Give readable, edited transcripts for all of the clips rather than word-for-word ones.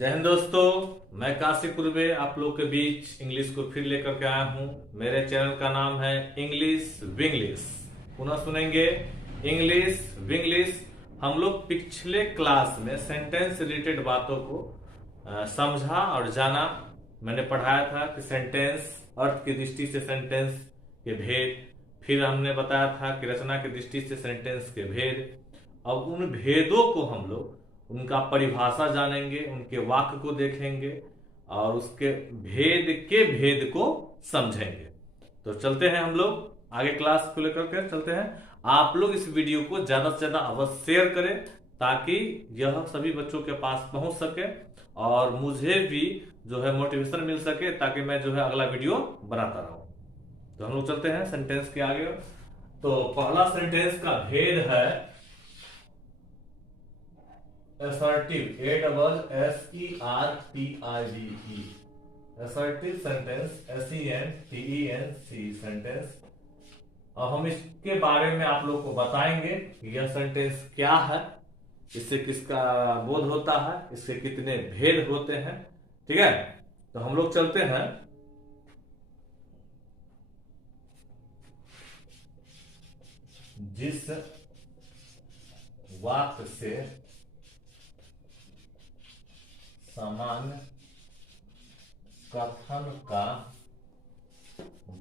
जय हिंद दोस्तों, मैं काशी कुर्बे आप लोग के बीच इंग्लिश को फिर लेकर के आया हूं। मेरे चैनल का नाम है इंग्लिश विंग्लिश। पुनः सुनेंगे इंग्लिश विंग्लिश। हम लोग पिछले क्लास में सेंटेंस रिलेटेड बातों को समझा और जाना। मैंने पढ़ाया था कि सेंटेंस अर्थ की दृष्टि से सेंटेंस के भेद, फिर हमने बताया था कि रचना की दृष्टि से सेंटेंस के भेद। अब उन भेदों को हम लोग उनका परिभाषा जानेंगे, उनके वाक्य को देखेंगे और उसके भेद के भेद को समझेंगे। तो चलते हैं हम लोग आगे क्लास को लेकर के चलते हैं। आप लोग इस वीडियो को ज्यादा से ज्यादा अवश्य शेयर करें ताकि यह सभी बच्चों के पास पहुंच सके और मुझे भी जो है मोटिवेशन मिल सके ताकि मैं जो है अगला वीडियो बनाता रहूं। तो हम लोग चलते हैं सेंटेंस के आगे। तो पहला सेंटेंस का भेद है assertive, ASSERTIVE, assertive sentence, SENTENC sentence. और हम इसके बारे में आप लोग को बताएंगे कि यह सेंटेंस क्या है, इससे किसका बोध होता है, इसके कितने भेद होते हैं। ठीक है, तो हम लोग चलते हैं जिस वाक्य से सामान्य कथन का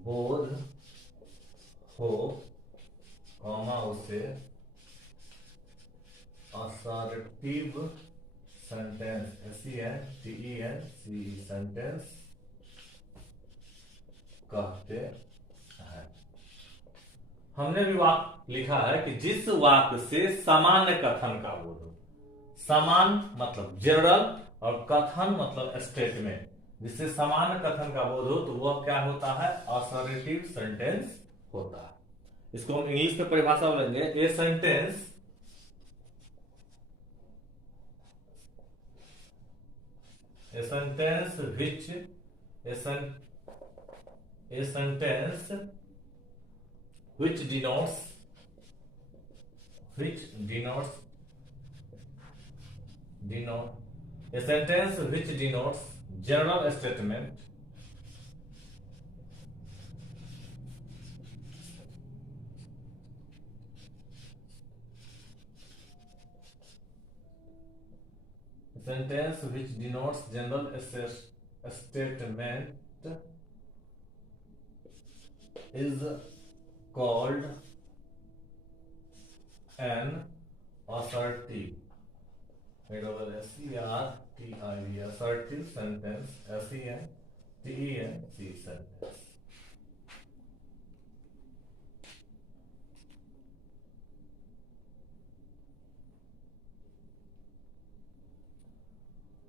बोध हो, उसे असर्टिव सेंटेंस, SENTENC सेंटेंस कहते हैं। हमने भी वाक्य लिखा है कि जिस वाक्य से सामान्य कथन का बोध हो। समान मतलब जनरल और कथन मतलब स्टेटमेंट। जिससे सामान्य कथन का बोध हो तो वह क्या होता है, असर्टिव सेंटेंस होता है। इसको हम इंग्लिश में परिभाषा बोलेंगे, a sentence which denotes general statement statement is called an assertive, assertive sentence, SENTENC sentence।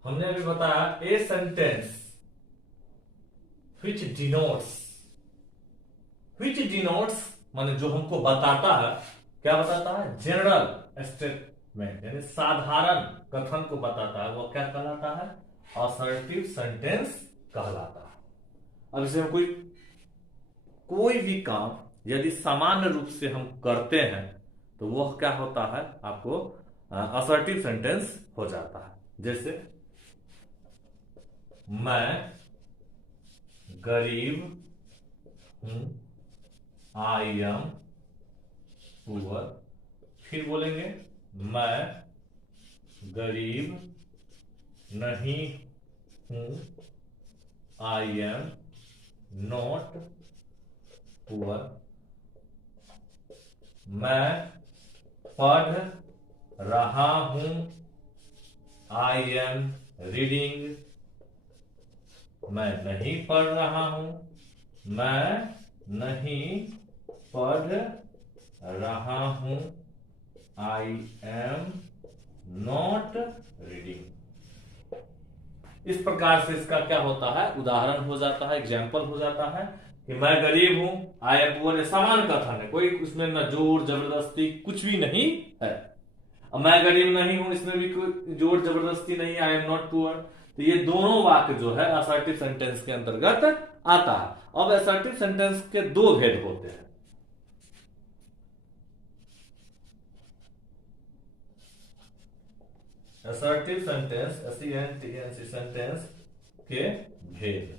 हमने अभी बताया ए सेंटेंस which denotes माने जो हमको बताता है, क्या बताता है, जनरल स्टेटमेंट यानी साधारण कथन को बताता है, वो क्या कहलाता है, असर्टिव सेंटेंस कहलाता है। अब इसे हम कोई भी काम यदि सामान्य रूप से हम करते हैं तो वह क्या होता है, आपको असर्टिव सेंटेंस हो जाता है। जैसे मैं गरीब हूं, आई एम पुअर। फिर बोलेंगे मैं गरीब नहीं हूं, आई एम नॉट पुअर। मैं पढ़ रहा हूं, आई एम रीडिंग। मैं नहीं पढ़ रहा हूं, मैं नहीं पढ़ रहा हूं, आई एम नॉट रीडिंग। इस प्रकार से इसका क्या होता है, उदाहरण हो जाता है, एग्जाम्पल हो जाता है कि मैं गरीब हूं, आई एम पुअर समान कथन है, कोई उसमें न जोर जबरदस्ती कुछ भी नहीं है। अब मैं गरीब नहीं हूं, इसमें भी कोई जोर जबरदस्ती नहीं, आई एम नॉट पुअर। तो ये दोनों वाक्य जो है असर्टिव सेंटेंस के अंतर्गत आता है। अब असर्टिव सेंटेंस के दो भेद होते हैं। असर्टिव सेंटेंस SENTENCE सेंटेंस के भेद।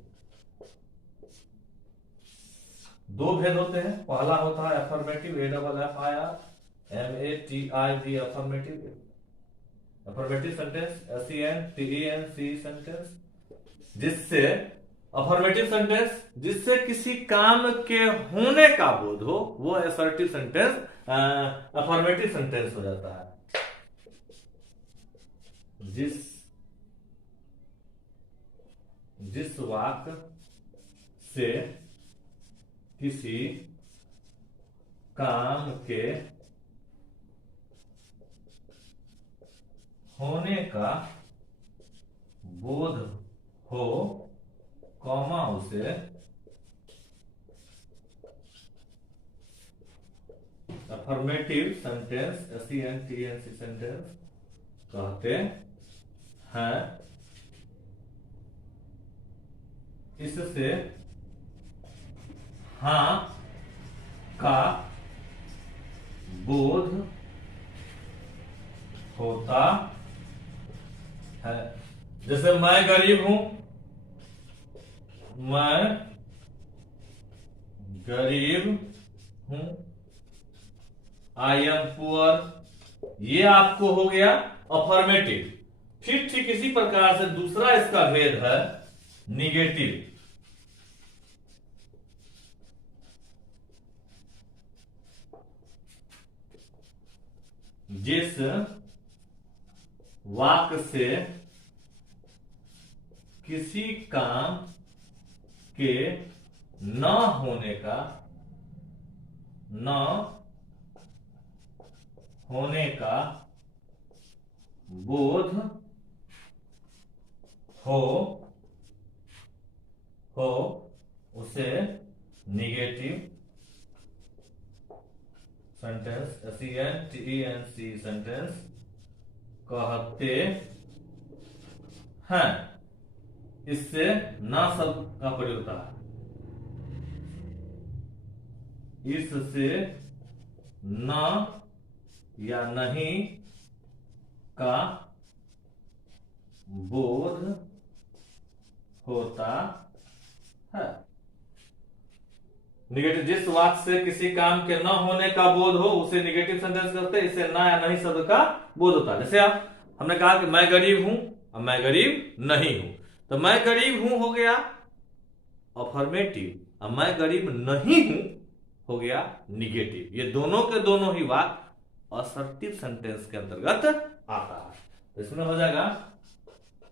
दो भेद होते हैं। पहला होता है affirmative, AFFIRMATIV affirmative. Affirmative sentence SENTENCE sentence, जिससे अफर्मेटिव सेंटेंस जिससे किसी काम के होने का बोध हो, वो असर्टिव सेंटेंस अफर्मेटिव सेंटेंस हो जाता है। जिस वाक्य से किसी काम के होने का बोध हो, कॉमा उसे अफर्मेटिव सेंटेंस SENTENCE सेंटेंस कहते हैं। इससे हाँ का बोध होता है। जैसे मैं गरीब हूं, मैं गरीब हूं, आई एम पुअर, ये आपको हो गया अफर्मेटिव। फिर ठीक इसी प्रकार से दूसरा इसका भेद है निगेटिव। जिस वाक्य से किसी काम के न होने का बोध हो उसे निगेटिव सेंटेंस SENTENCE सेंटेंस कहते हैं। इससे ना शब्द का प्रयोग होता है। इससे न या नहीं का बोध होता है। निगेटिव, जिस वाक्य से किसी काम के न होने का बोध हो उसे निगेटिव सेंटेंस कहते हैं। इससे ना या नहीं शब्द का बोध होता है। जैसे हमने कहा कि मैं गरीब हूं, अब मैं गरीब नहीं हूं, तो मैं गरीब हूं हो गया अफर्मेटिव, अब मैं गरीब नहीं हूं हो गया निगेटिव। ये दोनों के दोनों ही वाक्य असर्टिव सेंटेंस के अंतर्गत आता है। तो इसमें हो जाएगा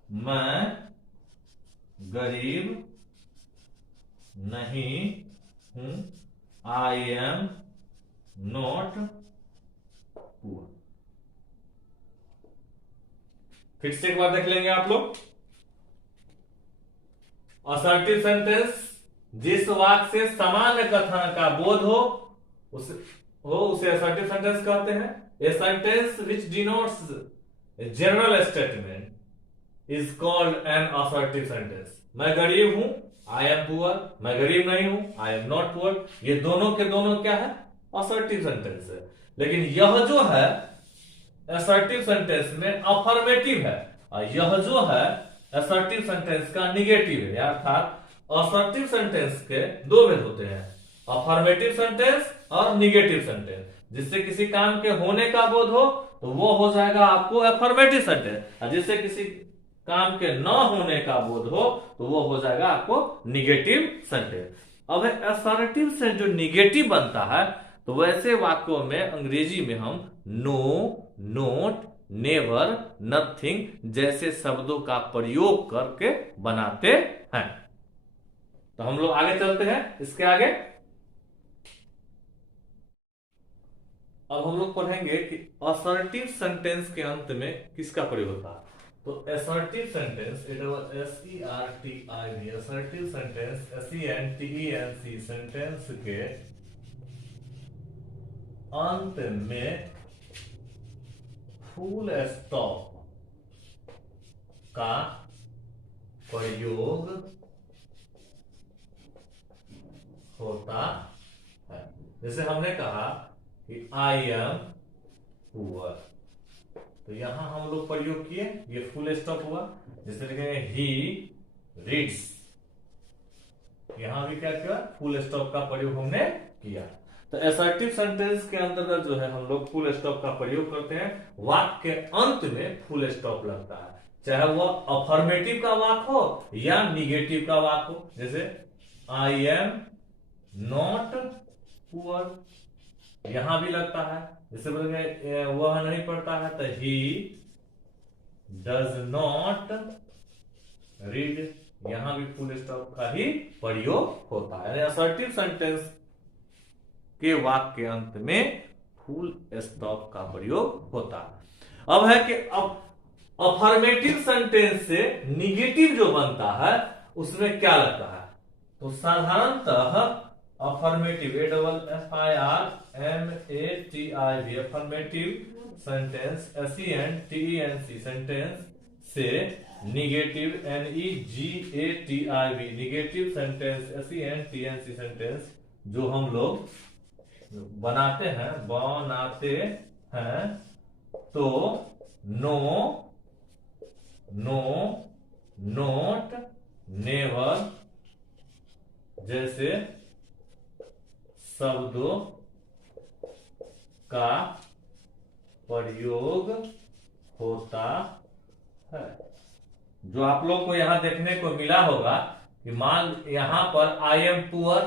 मैं गरीब नहीं हूं, आई एम नॉट पुअर। फिर से एक बार देख लेंगे आप लोग। असर्टिव सेंटेंस जिस वाक्य से सामान्य कथन का बोध हो उसे असर्टिव सेंटेंस कहते हैं। A sentence which denotes general statement is called an assertive sentence. मैं गरीब हूं, आई एम पुअर, मैं गरीब नहीं हूं, आई एम नॉट पुअर, ये दोनों के दोनों क्या है? असर्टिव सेंटेंस है। लेकिन यह जो है असर्टिव सेंटेंस में अफर्मेटिव है, और यह जो है असर्टिव सेंटेंस का निगेटिव है। अर्थात असर्टिव सेंटेंस के दो भेद होते हैं, अफर्मेटिव सेंटेंस और निगेटिव सेंटेंस। जिससे किसी काम के होने का बोध हो तो वो हो जाएगा आपको अफर्मेटिव सेंटेंस, और जिससे किसी काम के न होने का बोध हो तो वो हो जाएगा आपको निगेटिव सेंटेंस। अब असर्टिव से जो निगेटिव बनता है तो वैसे वाक्यों में अंग्रेजी में हम नो, नोट, नेवर, नथिंग जैसे शब्दों का प्रयोग करके बनाते हैं। तो हम लोग आगे चलते हैं। इसके आगे अब हम लोग पढ़ेंगे कि असर्टिव सेंटेंस के अंत में किसका प्रयोग होता है। तो assertive sentence SERTIV assertive sentence SENTENCE sentence के अंत में फुल स्टॉप का प्रयोग होता है। जैसे हमने कहा कि आई एम पुअर, तो यहां हम लोग प्रयोग किए, ये फुल स्टॉप हुआ। जैसे लिखेंगे ही रीड्स, यहां भी क्या किया, फुल स्टॉप का प्रयोग हमने किया। तो असर्टिव सेंटेंस के अंतर्गत जो है हम लोग फुल स्टॉप का प्रयोग करते हैं। वाक्य के अंत में फुल स्टॉप लगता है, चाहे वह अफर्मेटिव का वाक्य हो या निगेटिव का वाक्य हो। जैसे आई एम नॉट पुअर, यहां भी लगता है। जैसे बोलेंगे वह नहीं पढ़ता है, तो ही डज नॉट रीड, यहां भी फुल स्टॉप का ही प्रयोग होता है। असर्टिव सेंटेंस के वाक्य के अंत में फुल स्टॉप का प्रयोग होता है। अब है कि अब अफर्मेटिव सेंटेंस से निगेटिव जो बनता है उसमें क्या लगता है। तो साधारणतः affirmative, AFFIRMATIV, affirmative sentence, SENTENC sentence से negative, NEGATIV, negative sentence, SENTENC sentence जो हम लोग बनाते हैं तो नो, नो, नोट, नेवर जैसे शब्दों का प्रयोग होता है। जो आप लोग को यहां देखने को मिला होगा कि मान यहां पर आई एम पुअर,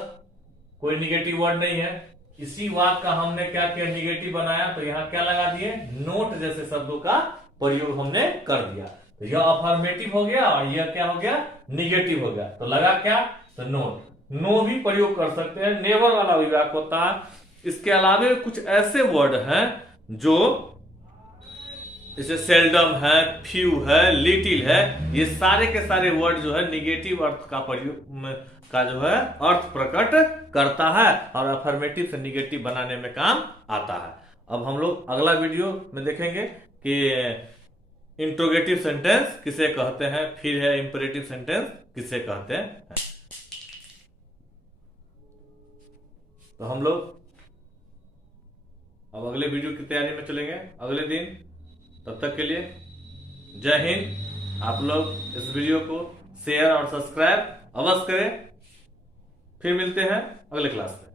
कोई निगेटिव वर्ड नहीं है, इसी वाक्य का हमने क्या किया, निगेटिव बनाया, तो यहां क्या लगा दिए, नोट जैसे शब्दों का प्रयोग हमने कर दिया। तो यह अफर्मेटिव हो गया और यह क्या हो गया, निगेटिव हो गया। तो लगा क्या, तो नोट। नो भी प्रयोग कर सकते हैं, नेवर वाला भी वाक्य होता है। इसके अलावा कुछ ऐसे वर्ड हैं जो जैसे सेल्डम है, फ्यू है, लिटिल है, ये सारे के सारे वर्ड जो है निगेटिव अर्थ का प्रयोग का जो है अर्थ प्रकट करता है और अफर्मेटिव से निगेटिव बनाने में काम आता है। अब हम लोग अगला वीडियो में देखेंगे कि इंट्रोगेटिव सेंटेंस किसे कहते हैं, फिर है इंपेरेटिव सेंटेंस किसे कहते हैं। तो हम लोग अब अगले वीडियो की तैयारी में चलेंगे अगले दिन। तब तक के लिए जय हिंद। आप लोग इस वीडियो को शेयर और सब्सक्राइब अवश्य करें। फिर मिलते हैं अगले क्लास में।